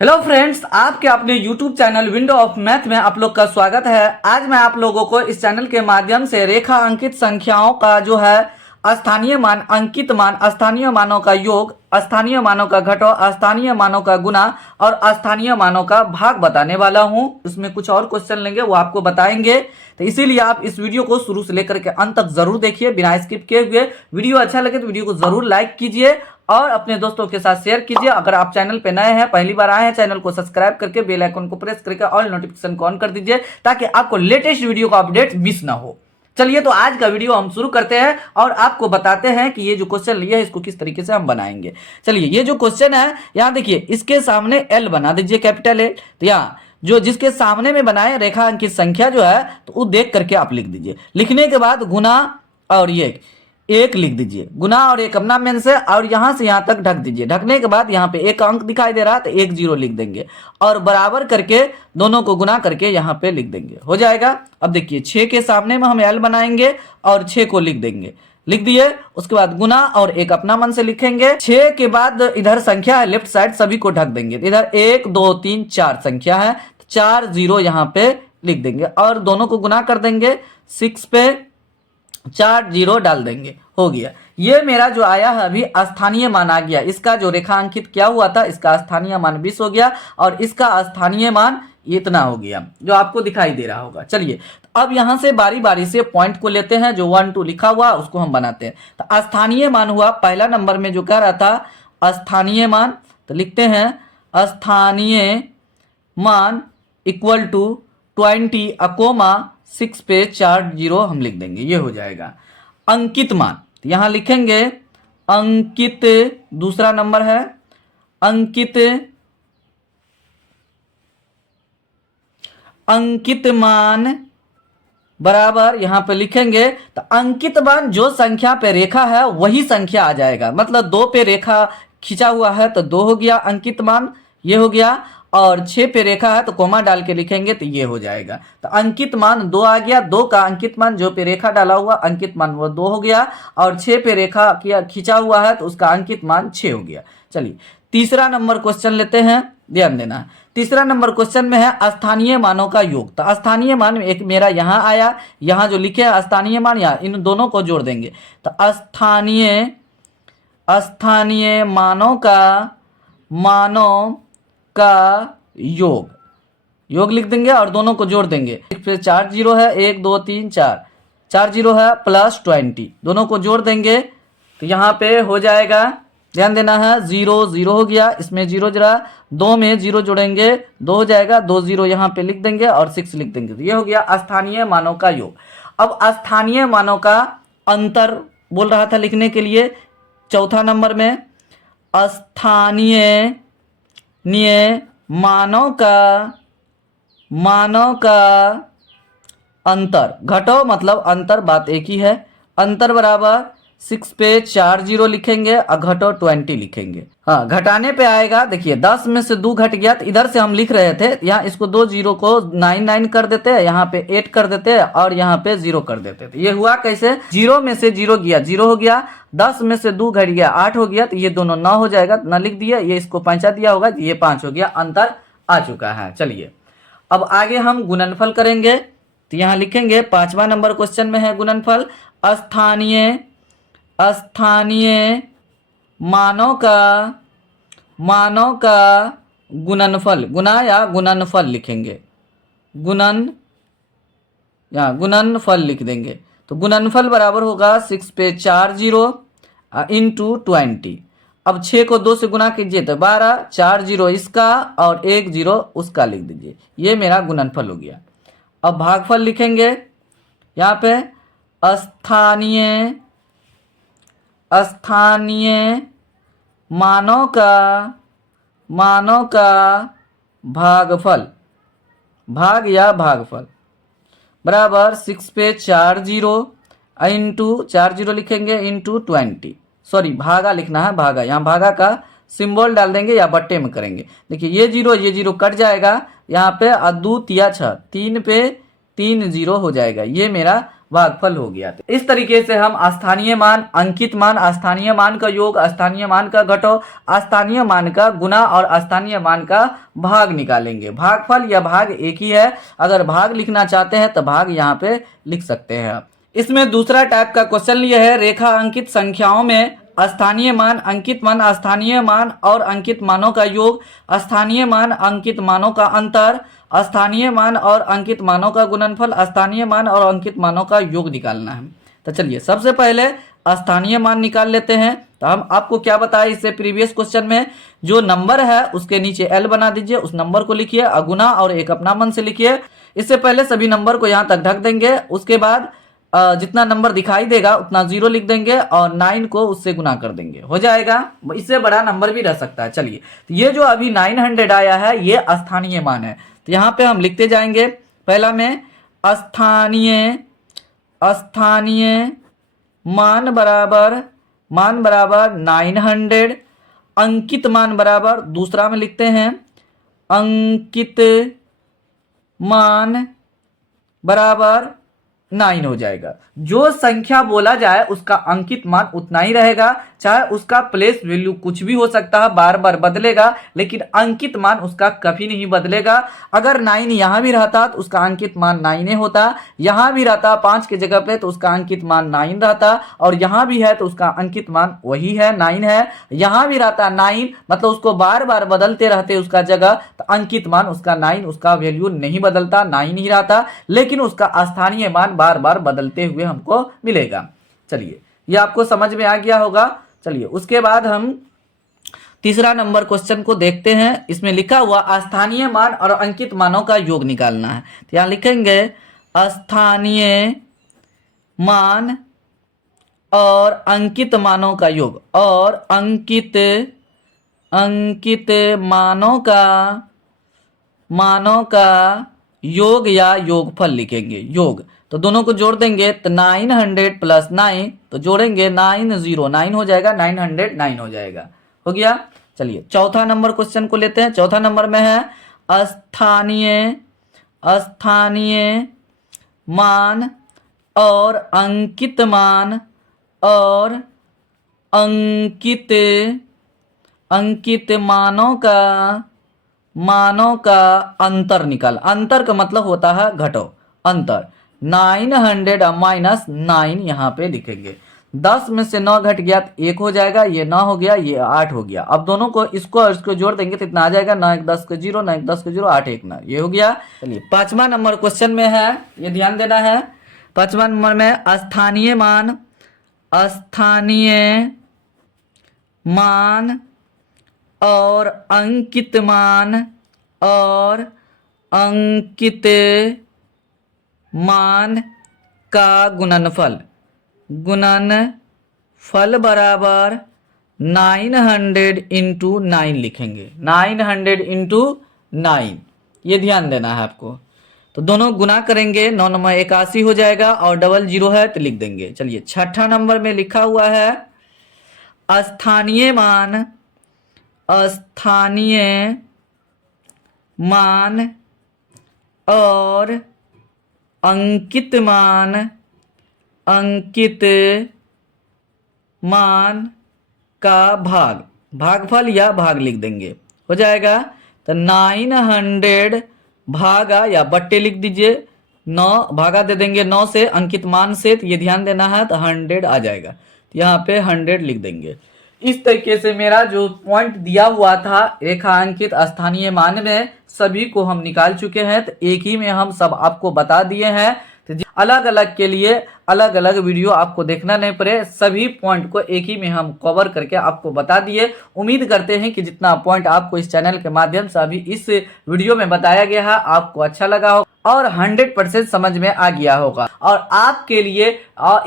Hello friends, आपके अपने YouTube channel window of math में आप लोग का स्वागत है। आज मैं आप लोगों को इस चैनल के माध्यम से रेखा अंकित संख्याओं का जो है स्थानीय मान, अंकित मान, स्थानीय मानों का योग, स्थानीय मानों का घटाव, स्थानीय मानों का गुना और स्थानीय मानों का भाग बताने वाला हूं। इसमें कुछ और क्वेश्चन लेंगे, वो आपको बताएंगे। तो इसीलिए आप इस वीडियो को शुरू से लेकर के अंत तक जरूर देखिए बिना स्किप किए हुए। वीडियो अच्छा लगे तो वीडियो को जरूर लाइक कीजिए और अपने दोस्तों के साथ शेयर कीजिए। अगर आप चैनल पे नए हैं, पहली बार आए हैं, चैनल को सब्सक्राइब करके बेल आइकन को प्रेस करके ऑल नोटिफिकेशन को ऑन कर दीजिए ताकि आपको लेटेस्ट वीडियो का अपडेट मिस ना हो। चलिए तो आज का वीडियो हम शुरू करते हैं और आपको बताते हैं कि ये जो क्वेश्चन लिया है इसको किस तरीके से हम बनाएंगे। चलिए, ये जो क्वेश्चन है यहाँ देखिए, इसके सामने एल बना दीजिए, कैपिटल एल। तो यहाँ जो जिसके सामने में बनाए रेखा अंकित संख्या जो है तो वो देख करके आप लिख दीजिए। लिखने के बाद गुना और ये एक लिख दीजिए, गुना और एक अपना मेन से, और यहां से यहां तक ढक दीजिए। ढकने के बाद यहाँ पे एक अंक दिखाई दे रहा है तो एक जीरो लिख देंगे और बराबर करके दोनों को गुना करके यहाँ पे लिख देंगे, हो जाएगा। अब देखिए 6 के सामने में हम एल बनाएंगे और 6 को लिख देंगे, लिख दिए। उसके बाद गुना और एक अपना मन से लिखेंगे। 6 के बाद इधर संख्या है लेफ्ट साइड, सभी को ढक देंगे। इधर 1 2 3 4 संख्या है, 4 जीरो यहाँ पे लिख देंगे और दोनों को गुना कर देंगे। 6 पे 4 जीरो डाल देंगे, हो गया। ये मेरा जो आया है अभी स्थानीय मान आ गया। इसका जो रेखांकित क्या हुआ था, इसका स्थानीय मान 20 हो गया और इसका स्थानीय मान इतना हो गया जो आपको दिखाई दे रहा होगा। चलिए अब यहां से बारी बारी से पॉइंट को लेते हैं, जो 1 2 लिखा हुआ उसको हम बनाते हैं। तो स्थानीय मान हुआ पहला नंबर में जो कह रहा था स्थानीय मान, तो लिखते हैं स्थानीय मान इक्वल टू 20 अकोमा 6 पे 4 जीरो हम लिख देंगे, ये हो जाएगा। अंकित मान यहां लिखेंगे, अंकित दूसरा नंबर है, अंकित मान बराबर यहां पे लिखेंगे। तो अंकित मान जो संख्या पे रेखा है वही संख्या आ जाएगा, मतलब 2 पे रेखा खींचा हुआ है तो 2 हो गया अंकित मान, ये हो गया। और 6 पे रेखा है तो कोमा डाल के लिखेंगे तो ये हो जाएगा। तो अंकित मान 2 आ गया, 2 का अंकित मान जो पे रेखा डाला हुआ अंकित मान वो 2 हो गया और 6 पे रेखा किया खींचा हुआ है तो उसका अंकित मान 6 हो गया। चलिए तीसरा नंबर क्वेश्चन लेते हैं, ध्यान देना। तीसरा नंबर क्वेश्चन में है स्थानीय मानों का योग। तो स्थानीय मान एक मेरा यहाँ आया, यहाँ जो लिखे है स्थानीय मान, यहाँ इन दोनों को जोड़ देंगे। तो स्थानीय मानों का योग लिख देंगे और दोनों को जोड़ देंगे। फिर 4 जीरो है, 1 2 3 4, 4 जीरो है प्लस 20, दोनों को जोड़ देंगे तो यहाँ पे हो जाएगा, ध्यान देना है, 0 0 हो गया। इसमें 0 जरा 2 में 0 जोड़ेंगे 2 हो जाएगा, 2 जीरो यहाँ पे लिख देंगे और 6 लिख देंगे। तो ये हो गया स्थानीय मानों का योग। अब स्थानीय मानों का अंतर बोल रहा था लिखने के लिए, चौथा नंबर में स्थानीय मानों का अंतर, घटाओ मतलब अंतर, बात एक ही है। अंतर बराबर 6 पे 4 जीरो लिखेंगे और घटाओ 20 लिखेंगे। हाँ, घटाने पे आएगा, देखिए 10 में से 2 घट गया तो इधर से हम लिख रहे थे, यहाँ इसको 2 जीरो को 9 9 कर देते हैं, यहाँ पे 8 कर देते हैं और यहाँ पे 0 कर देते थे। ये हुआ कैसे, 0 में से 0 गया 0 हो गया, 10 में से 2 घट गया 8 हो गया, तो ये दोनों 9 हो जाएगा, 9 लिख दिया, ये इसको 5 दिया होगा, ये 5 हो गया, अंतर आ चुका है। चलिए अब आगे हम गुणनफल करेंगे। तो यहाँ लिखेंगे 5वां नंबर क्वेश्चन में है गुणनफल। स्थानीय मानों का गुणनफल, गुना या गुणनफल लिखेंगे, गुणनफल लिख देंगे। तो गुणनफल बराबर होगा 6 पे 4 जीरो इंटू 20। अब 6 को 2 से गुना कीजिए तो 12, 4 जीरो इसका और 1 जीरो उसका लिख दीजिए, ये मेरा गुणनफल हो गया। अब भागफल लिखेंगे, यहाँ पे स्थानीय मानों का भागफल, भाग या भागफल बराबर 6 पे 4 जीरो इंटू 4 जीरो लिखेंगे इंटू 20, सॉरी भागा लिखना है, भागा, यहाँ भागा का सिंबल डाल देंगे या बट्टे में करेंगे। देखिए ये जीरो कट जाएगा, यहाँ पे 2 तिया 6, 3 पे 3 जीरो हो जाएगा, ये मेरा भागफल हो गया। तो इस तरीके से हम स्थानीय मान, अंकित मान, स्थानीय मान का योग, स्थानीय मान का घटाव, स्थानीय मान का गुना और स्थानीय मान का भाग निकालेंगे। भागफल या भाग एक ही है, अगर भाग लिखना चाहते हैं तो भाग यहाँ पे लिख सकते हैं। इसमें दूसरा टाइप का क्वेश्चन ये है, रेखा अंकित संख्याओं में स्थानीय मान, अंकित मान, स्थानीय मान और अंकित मानों का योग, स्थानीय मान, अंकित मानों का अंतर, स्थानीय मान और अंकित मानों का गुणनफल, स्थानीय मान और अंकित मानों का योग निकालना है। तो चलिए सबसे पहले स्थानीय मान निकाल लेते हैं। तो हम आपको क्या बताया इससे प्रीवियस क्वेश्चन में, जो नंबर है उसके नीचे L बना दीजिए, उस नंबर को लिखिए, अगुना और एक अपना मन से लिखिए। इससे पहले सभी नंबर को यहाँ तक ढक देंगे, उसके बाद जितना नंबर दिखाई देगा उतना 0 लिख देंगे और 9 को उससे गुना कर देंगे, हो जाएगा। इससे बड़ा नंबर भी रह सकता है। चलिए, तो ये जो अभी 900 आया है ये स्थानीय मान है। तो यहाँ पे हम लिखते जाएंगे, पहला में स्थानीय मान बराबर 900, अंकित मान बराबर, दूसरा में लिखते हैं अंकित मान बराबर 9 हो जाएगा। जो संख्या बोला जाए उसका अंकित मान उतना ही रहेगा, चाहे उसका प्लेस वैल्यू कुछ भी हो सकता है, बार बार बदलेगा, लेकिन अंकित मान उसका कभी नहीं बदलेगा। अगर 9 यहाँ भी रहता तो उसका अंकित मान 9 होता, यहाँ भी रहता 5 की जगह पे तो उसका अंकित मान 9 रहता, और यहाँ भी है तो उसका अंकित मान वही है 9 है। यहाँ भी रहता 9, मतलब उसको बार बार बदलते रहते उसका जगह, तो अंकित मान उसका 9, उसका वैल्यू नहीं बदलता, 9 ही रहता, लेकिन उसका स्थानीय मान बार बार बदलते हुए हमको मिलेगा। चलिए, ये आपको समझ में आ गया होगा। चलिए, उसके बाद हम तीसरा नंबर क्वेश्चन को देखते हैं। इसमें लिखा हुआ स्थानीय मान और अंकित मानों का योग निकालना है। तो यहाँ लिखेंगे स्थानीय मान और अंकित मानों का योग, और अंकित मानों का योग या योगफल लिखेंगे, योग। तो दोनों को जोड़ देंगे तो 900 प्लस 9, तो जोड़ेंगे 909 हो जाएगा, 909 हो जाएगा, हो गया। चलिए, चौथा नंबर क्वेश्चन को लेते हैं। चौथा नंबर में है स्थानीय मान और अंकित मान और अंकित मानों का अंतर निकाल। अंतर का मतलब होता है घटाव, अंतर। 900 माइनस 9 यहाँ पे लिखेंगे। 10 में से 9 घट गया तो 1 हो जाएगा, ये 9 हो गया, ये 8 हो गया। अब दोनों को इसको और इसको जोड़ देंगे तो इतना आ जाएगा, 9 1 10 के 0, 9 1 10 के 0, 8 1 9, ये हो गया। चलिए, पांचवा नंबर क्वेश्चन में है, ये ध्यान देना है। पांचवा नंबर में स्थानीय मान और अंकित मान का गुणनफल बराबर 900 इंटू 9 लिखेंगे, 900 इंटू 9, ये ध्यान देना है आपको। तो दोनों गुना करेंगे, 9 9 81 हो जाएगा, और डबल 0 है तो लिख देंगे। चलिए, छठा नंबर में लिखा हुआ है स्थानीय मान और अंकित मान का भागफल या भाग लिख देंगे, हो जाएगा। तो 900 भागा या बट्टे लिख दीजिए, 9 भागा दे देंगे 9 से, अंकित मान से, तो ये ध्यान देना है, तो 100 आ जाएगा, तो यहाँ पे 100 लिख देंगे। इस तरीके से मेरा जो पॉइंट दिया हुआ था रेखांकित स्थानीय मान में, सभी को हम निकाल चुके हैं। तो एक ही में हम सब आपको बता दिए हैं। तो अलग अलग के लिए अलग अलग वीडियो आपको देखना नहीं पड़े, सभी पॉइंट को एक ही में हम कवर करके आपको बता दिए। उम्मीद करते हैं कि जितना पॉइंट आपको इस चैनल के माध्यम से अभी इस वीडियो में बताया गया है आपको अच्छा लगा होगा और 100% समझ में आ गया होगा। और आपके लिए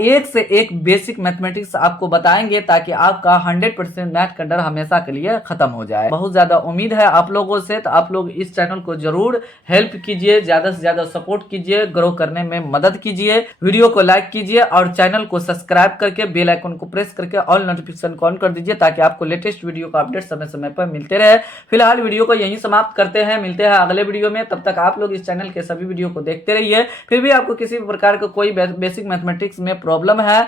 एक से एक बेसिक मैथमेटिक्स आपको बताएंगे ताकि आपका 100% मैथ का डर हमेशा के लिए खत्म हो जाए। बहुत ज्यादा उम्मीद है आप लोगों से, तो आप लोग इस चैनल को जरूर हेल्प कीजिए, ज्यादा से ज्यादा सपोर्ट कीजिए, ग्रो करने में मदद मत कीजिए, वीडियो को लाइक कीजिए और चैनल को सब्सक्राइब करके बेल आइकन को प्रेस करके ऑल नोटिफिकेशन को ऑन कर दीजिए ताकि आपको लेटेस्ट वीडियो का अपडेट समय समय पर मिलते रहे। फिलहाल वीडियो को यहीं समाप्त करते हैं, मिलते हैं अगले वीडियो में। तब तक आप लोग इस चैनल के सभी वीडियो को देखते रहिए। फिर भी आपको किसी भी प्रकार का कोई बेसिक मैथमेटिक्स में प्रॉब्लम है,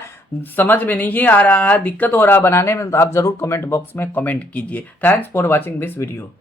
समझ में नहीं आ रहा है, दिक्कत हो रहा है बनाने में, तो आप जरूर कमेंट बॉक्स में कमेंट कीजिए। Thanks for watching this video.